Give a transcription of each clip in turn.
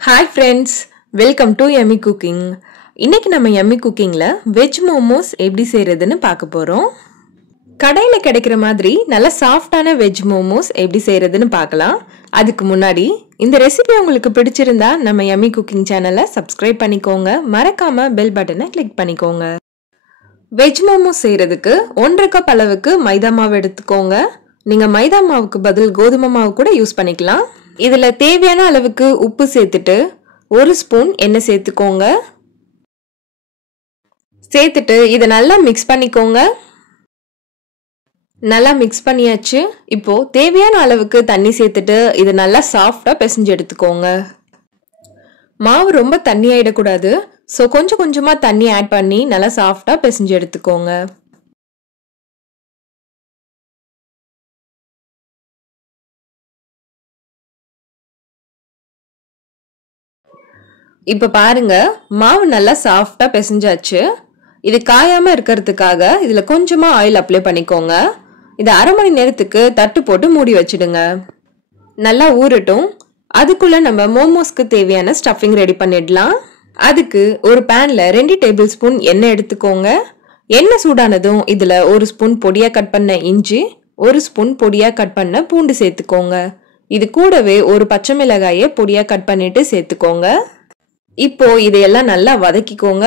Hi friends, welcome to Yummy Cooking. இன்னைக்கு நம்ம Yummy Cookingல veg momos எப்படி செய்யறதுன்னு பார்க்க போறோம். கடையில கிடைக்கிற மாதிரி நல்ல சாஃப்டான வெஜ் மோமோஸ் எப்படி செய்யறதுன்னு பார்க்கலாம். அதுக்கு முன்னாடி இந்த ரெசிபி உங்களுக்கு பிடிச்சிருந்தா நம்ம Yummy Cooking சேனலை சப்ஸ்கிரைப் பண்ணிக்கோங்க. மறக்காம பெல் பட்டனை கிளிக் பண்ணிக்கோங்க. வெஜ் மோமோஸ் செய்யறதுக்கு 1.5 கப் அளவுக்கு மைதா மாவு எடுத்துக்கோங்க. நீங்க மைதா மாவுக்கு பதில் கோதுமை மாவு கூட யூஸ் பண்ணிக்கலாம். இதுல தேவையான அளவுக்கு உப்பு சேர்த்துட்டு 1 ஸ்பூன் எண்ணெய் சேர்த்துக்கோங்க. சேர்த்துட்டு இதை நல்லா மிக்ஸ் பண்ணிக்கோங்க. நல்லா மிக்ஸ் பண்ணியாச்சு. இப்போ தேவையான அளவுக்கு தண்ணி சேர்த்துட்டு இதை நல்லா சாஃப்டா பிசைஞ்சு எடுத்துக்கோங்க. மாவு ரொம்ப தண்ணி ஆயிடக்கூடாது. ஸோ கொஞ்சம் கொஞ்சமா தண்ணி ஆட் பண்ணி நல்லா சாஃப்டா பிசைஞ்சு எடுத்துக்கோங்க. இப்ப பாருங்க, மாவு நல்லா சாஃப்டா பிசைஞ்சாச்சு. இது காயாம இருக்கிறதுக்காக இதுல கொஞ்சமா ஆயில் அப்ளை பண்ணிக்கோங்க. இது அரை மணி நேரத்துக்கு தட்டு போட்டு மூடி வச்சிடுங்க. நல்லா ஊறட்டும். அதுக்குள்ள நம்ம மோமோஸ்க்கு தேவையான ஸ்டஃபிங் ரெடி பண்ணிடலாம். அதுக்கு ஒரு பேன்ல 2 டேபிள் ஸ்பூன் எண்ணெய் எடுத்துக்கோங்க. எண்ணெய் சூடானதும் இதுல 1 ஸ்பூன் பொடியா கட் பண்ண இஞ்சி, 1 ஸ்பூன் பொடியா கட் பண்ண பூண்டு சேர்த்துக்கோங்க. இது கூடவே ஒரு பச்சை மிளகாயை பொடியா கட் பண்ணிட்டு சேர்த்துக்கோங்க. இப்போ இதையெல்லாம் நல்லா வதக்கிக்கோங்க.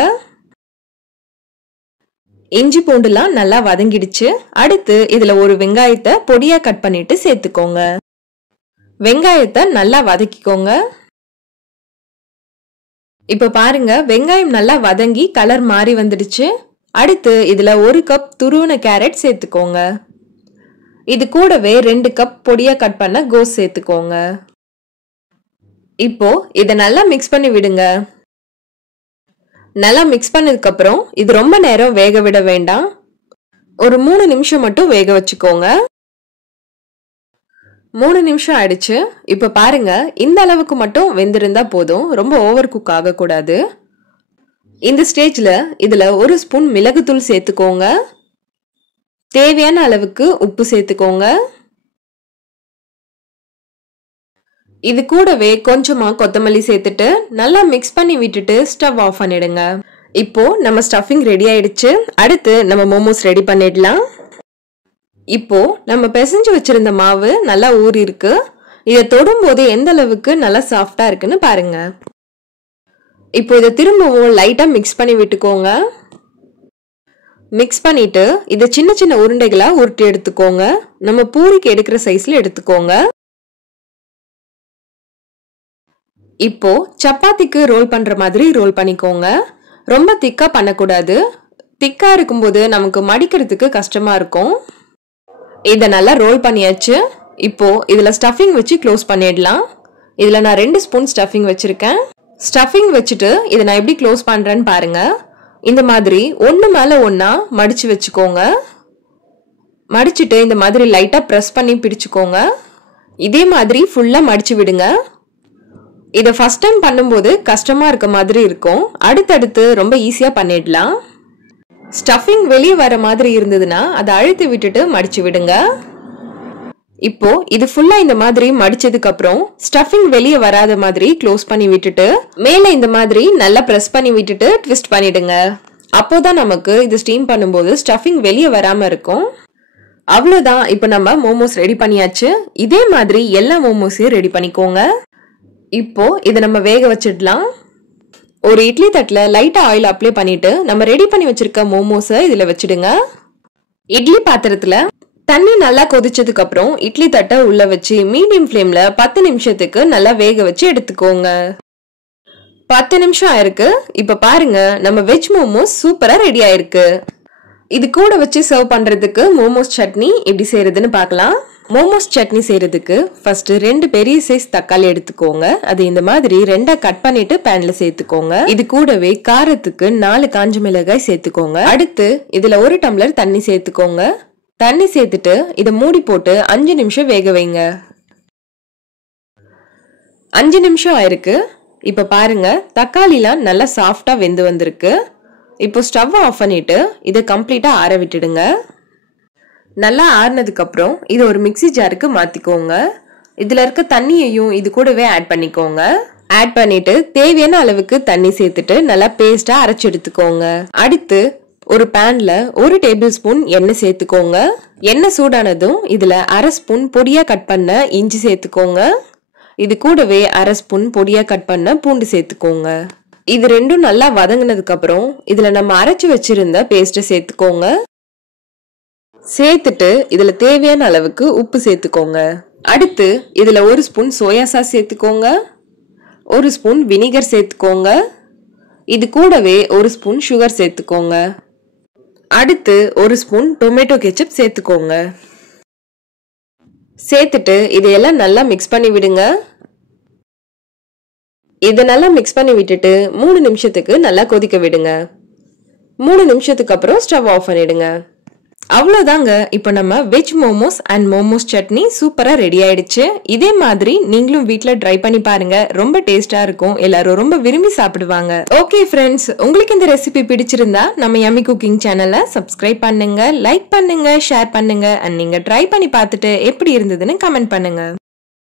இஞ்சி பூண்டுலாம் நல்லா வதங்கிடுச்சு. அடுத்து இதுல ஒரு வெங்காயத்தை பொடியா கட் பண்ணிட்டு சேர்த்துக்கோங்க. வெங்காயத்தை நல்லா வதக்கிக்கோங்க. இப்ப பாருங்க, வெங்காயம் நல்லா வதங்கி கலர் மாறி வந்துடுச்சு. அடுத்து இதுல 1 கப் துருவின கேரட் சேர்த்துக்கோங்க. இது கூடவே 2 கப் பொடியா கட் பண்ண கோஸ் சேர்த்துக்கோங்க. இப்போ இதை நல்லா மிக்ஸ் பண்ணி விடுங்க. நல்லா மிக்ஸ் பண்ணதுக்கு அப்புறம் இது ரொம்ப நேரம் வேக விட வேண்டாம். ஒரு 3 நிமிஷம் மட்டும் வேக வச்சுக்கோங்க. 3 நிமிஷம் ஆயிடுச்சு. இப்ப பாருங்க, இந்த அளவுக்கு மட்டும் வெந்திருந்தா போதும். ரொம்ப ஓவர் குக் ஆக கூடாது. இந்த ஸ்டேஜ்ல இதுல 1 ஸ்பூன் மிளகுத்தூள் சேர்த்துக்கோங்க. தேவையான அளவுக்கு உப்பு சேர்த்துக்கோங்க. இது கூடவே கொஞ்சமா கொத்தமல்லி சேர்த்துட்டு நல்லா மிக்ஸ் பண்ணி விட்டுட்டு ஸ்டவ் ஆஃப் பண்ணிடுங்க. இப்போ நம்ம ஸ்டஃபிங் ரெடி ஆயிடுச்சு. அடுத்து நம்ம மோமோஸ் ரெடி பண்ணிடலாம். இப்போ நம்ம பிசைஞ்சு வச்சிருந்த மாவு நல்லா ஊறி இருக்கு. இதை தொடும் போது எந்த அளவுக்கு நல்லா சாஃப்டா இருக்குன்னு பாருங்க. இப்போ இதை திரும்பவும் லைட்டா மிக்ஸ் பண்ணி விட்டுக்கோங்க. மிக்ஸ் பண்ணிட்டு இதை சின்ன சின்ன உருண்டைகளா உருட்டி எடுத்துக்கோங்க. நம்ம பூரிக்கு எடுக்கிற சைஸ்ல எடுத்துக்கோங்க. இப்போ சப்பாத்திக்கு ரோல் பண்ற மாதிரி ரோல் பண்ணிக்கோங்க. ரொம்ப திக்கா பண்ணக்கூடாது. திக்கா இருக்கும்போது நமக்கு மடிக்கிறதுக்கு கஷ்டமா இருக்கும். இதை நல்லா ரோல் பண்ணியாச்சு. இப்போ இதுல ஸ்டஃபிங் வச்சு க்ளோஸ் பண்ணிடலாம். இதுல நான் 2 ஸ்பூன் ஸ்டஃபிங் வச்சிருக்கேன். ஸ்டஃபிங் வச்சுட்டு இதை நான் எப்படி க்ளோஸ் பண்றேன்னு பாருங்க. இந்த மாதிரி ஒன்று மேல ஒன்னா மடிச்சு வச்சுக்கோங்க. மடிச்சுட்டு இந்த மாதிரி லைட்டா ப்ரெஸ் பண்ணி பிடிச்சுக்கோங்க. இதே மாதிரி ஃபுல்லா மடிச்சு விடுங்க. இதை ஃபர்ஸ்ட் டைம் பண்ணும்போது கஷ்டமா இருக்க மாதிரி இருக்கும். அடுத்தடுத்து ரொம்ப ஈஸியா பண்ணிடலாம். ஸ்டஃபிங் வெளியே வர மாதிரி இருந்ததுன்னா அதை அழுத்தி விட்டுட்டு மடிச்சு விடுங்க. இப்போ இது ஃபுல்லா இந்த மாதிரி மடிச்சதுக்கு அப்புறம் ஸ்டஃபிங் வெளியே வராத மாதிரி க்ளோஸ் பண்ணி விட்டுட்டு மேல இந்த மாதிரி நல்லா பிரஸ் பண்ணி விட்டுட்டு ட்விஸ்ட் பண்ணிடுங்க. அப்போதான் நமக்கு இது ஸ்டீம் பண்ணும்போது ஸ்டஃபிங் வெளியே வராம இருக்கும். அவ்வளவுதான். இப்போ நம்ம மோமோஸ் ரெடி பண்ணியாச்சு. இதே மாதிரி எல்லா மோமோஸையும் ரெடி பண்ணிக்கோங்க. இப்போ இதை நம்ம வேக வச்சிடலாம். ஒரு இட்லி தட்டுல லைட்டா ஆயில் அப்ளை பண்ணிட்டு நம்ம ரெடி பண்ணி வச்சிருக்க மோமோஸை இதுல வச்சிடுங்க. இட்லி பாத்திரத்துல தண்ணி நல்லா கொதிச்சதுக்கு அப்புறம் இட்லி தட்டை உள்ள வச்சு மீடியம் ஃப்ளேம்ல 10 நிமிஷத்துக்கு நல்லா வேக வச்சு எடுத்துக்கோங்க. 10 நிமிஷம் ஆயிருக்கு. இப்ப பாருங்க, நம்ம வெஜ் மோமோஸ் சூப்பரா ரெடி ஆயிருக்கு. இது கூட வச்சு சர்வ் பண்றதுக்கு மோமோஸ் சட்னி எப்படி செய்யறதுன்னு பார்க்கலாம். மோமோஸ் சட்னி செய்யறதுக்கு ஃபர்ஸ்ட் 2 பெரிய சைஸ் தக்காளி எடுத்துக்கோங்க. அது இந்த மாதிரி 2ஆ கட் பண்ணிட்டு பேன்ல சேர்த்துக்கோங்க. இது கூடவே காரத்துக்கு 4 காஞ்ச மிளகாய் சேர்த்துக்கோங்க. அடுத்து இதுல 1 டம்ளர் தண்ணி சேர்த்துக்கோங்க. தண்ணி சேர்த்துட்டு இதை மூடி போட்டு 5 நிமிஷம் வேக வைங்க. 5 நிமிஷம் ஆயிருக்கு. இப்ப பாருங்க, தக்காளிலாம் நல்லா சாஃப்டா வெந்து வந்திருக்கு. இப்போ ஸ்டவ் ஆஃப் பண்ணிட்டு இதை கம்ப்ளீட்டா ஆற விட்டுடுங்க. நல்லா ஆறுனதுக்கு அப்புறம் இது ஒரு மிக்ஸி ஜாருக்கு மாத்திக்கோங்க. இதுல இருக்க தண்ணியையும் இது கூடவே ஆட் பண்ணிக்கோங்க. ஆட் பண்ணிட்டு தேவையான அளவுக்கு தண்ணி சேர்த்துட்டு நல்லா பேஸ்டா அரைச்சு எடுத்துக்கோங்க. அடுத்து ஒரு பேன்ல 1 டேபிள் ஸ்பூன் எண்ணெய் சேர்த்துக்கோங்க. எண்ணெய் சூடானதும் இதுல 1/2 ஸ்பூன் பொடியா கட் பண்ண இஞ்சி சேர்த்துக்கோங்க. இது கூடவே 1/2 ஸ்பூன் பொடியா கட் பண்ண பூண்டு சேர்த்துக்கோங்க. இது ரெண்டும் நல்லா வதங்கினதுக்கு அப்புறம் இதுல நம்ம அரைச்சு வச்சிருந்த பேஸ்ட சேர்த்துக்கோங்க. சேர்த்துட்டு இதுல தேவையான அளவுக்கு உப்பு சேர்த்துக்கோங்க. அடுத்து இதுல 1 ஸ்பூன் சோயா சாஸ் சேர்த்துக்கோங்க. 1 ஸ்பூன் வினிகர் சேர்த்துக்கோங்க. இது கூடவே 1 ஸ்பூன் சுகர் சேர்த்துக்கோங்க. அடுத்து 1 ஸ்பூன் டொமேட்டோ கெச்சப் சேர்த்துக்கோங்க. சேர்த்துட்டு இதையெல்லாம் நல்லா மிக்ஸ் பண்ணி விடுங்க. இதை நல்லா மிக்ஸ் பண்ணி விட்டுட்டு 3 நிமிஷத்துக்கு நல்லா கொதிக்க விடுங்க. 3 நிமிஷத்துக்கு அப்புறம் ஸ்டவ் ஆஃப் பண்ணிடுங்க. அவ்வளவுதாங்க. இப்போ நம்ம வெஜ் மோமோஸ் அண்ட் மோமோஸ் சட்னி சூப்பரா ரெடி ஆயிடுச்சு. இதே மாதிரி நீங்களும் வீட்ல ட்ரை பண்ணி பாருங்க. ரொம்ப டேஸ்டா இருக்கும். எல்லாரும் ரொம்ப விரும்பி சாப்பிடுவாங்க. ஓகே ஃப்ரெண்ட்ஸ், உங்களுக்கு இந்த ரெசிபி பிடிச்சிருந்தா நம்ம யம்மி குக்கிங் சேனலை சப்ஸ்கிரைப் பண்ணுங்க, லைக் பண்ணுங்க, ஷேர் பண்ணுங்க. அண்ட் நீங்க ட்ரை பண்ணி பார்த்துட்டு எப்படி இருந்ததுன்னு கமெண்ட் பண்ணுங்க.